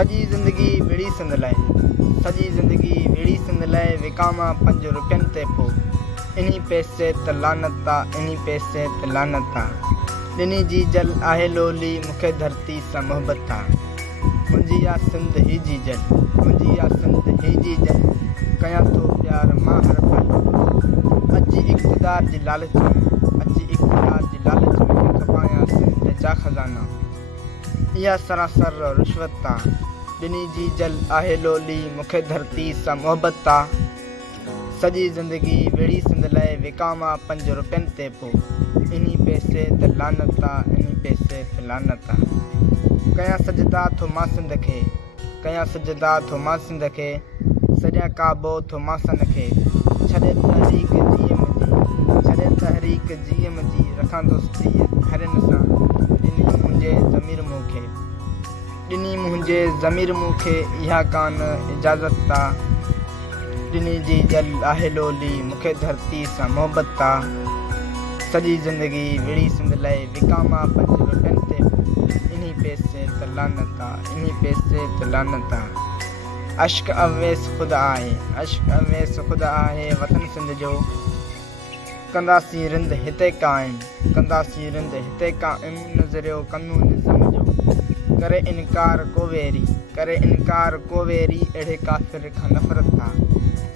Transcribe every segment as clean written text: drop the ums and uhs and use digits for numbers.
सॼी ज़िंदगी विड़ी सिंध लाइ, सॼी ज़िंदगी विड़ी सिंध लाइ विकामा 5 रुपयनि ते पोइ इन्ही पैसे त लानत आहे, इन्ही पैसे त लानत आहे। ॾिनी जी जल आहे लोली मूंखे धरती सां मोहबत आहे। मुंहिंजी आ सिंध ही जी जल, मुंहिंजी आ सिंध ही जी जल, कयां थो प्यार मां हर पल। अॼु इक़्तिदार जी लालच में, अॼु इक़्तिदार जी लालच में खपायां सिंध जा खज़ाना। इहा सरासर रुश्वत आहे। ॾिनी जी जल आहे लोली मूंखे धरती सां मोहबत आहे। सॼी ज़िंदगी विड़ी सिंध लाइ विकामा 5 रुपयनि ते पोइ इन्ही पैसे त लानत आहे, इन्ही पैसे त लानत आहे। कयां सजदा थो मां सिंध खे, कयां सजदा थो मां सिंध खे, सॼा काबो थो मां सन खे। छॾे तहरीक जीअम जी, छॾे तहरीक जीअम जी, रखां दोस्ती हरनि सां। ॾिनी मुंहिंजे ज़मीर मूंखे, ॾिनी मुंहिंजे ज़मीर मूंखे इहा कान इजाज़त आहे। ॾिनी जी जल आहे लोली मूंखे धरती सां मोहबत आहे। सॼी ज़िंदगी विड़ी सिंध लाइ विकामा 5 रुपयनि ते पोइ इन्ही पैसे त लानत आहे, इन्ही पैसे त लानत आहे। अश्क अवेस ख़ुदा आहे, अश्क अवेस ख़ुदा आहे वतन सिंध जो। कंदासीं रिंद हिते क़ाइम, कंदासीं रिंद हिते क़ाइम, नज़रियो कम्यूनिज़म जो। करे इनकार को वेरी, करे इनकार को वेरी, अहिड़े काफ़िर खां नफ़रत आहे।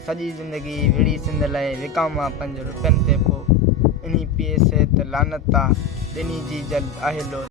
सॼी ज़िंदगी विड़ी सिंध लाइ विकामा 5 रुपयनि ते पोइ इन्ही पैसे त लानत आहे। ॾिनी जी जल आहे लोली।